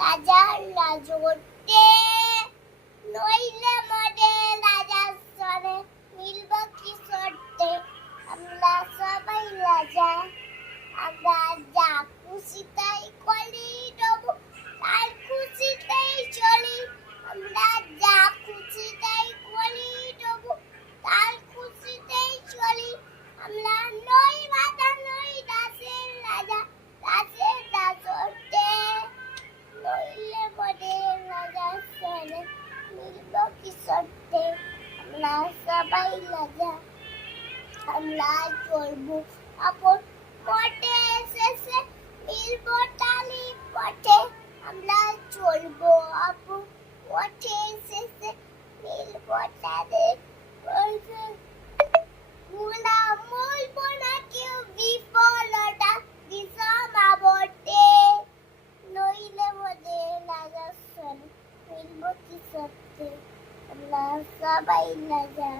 রাজার রাজত্বে, নইলে মরে রাজার সনে, মিলব কি শর্তে? আমরা সবাই রাজা, আমরা যা খুশি তাই করি, তবু তার খুশিতেই চলি। আমরা যা খুশি তাই করি, তবু তার খুশিতেই চলি। আমরা নই রাজা, নই দাসের রাজা, দাসের দাসত্বে, নইলে মরে রাজার সনে, মিলব কি শর্তে? আমরা সবাই রাজা, আমরা চলবো আপন পথে, শেষে মিলব টালি পথে। আমরা চলবো আপন পথে, শেষে মিলব টালি পথে। মূলা মূলব না কেউ বিফলতা, বিষম আবর্তে, নইলে মরে রাজার সনে, মিলব কি শর্তে? আমরা সবাই রাজা।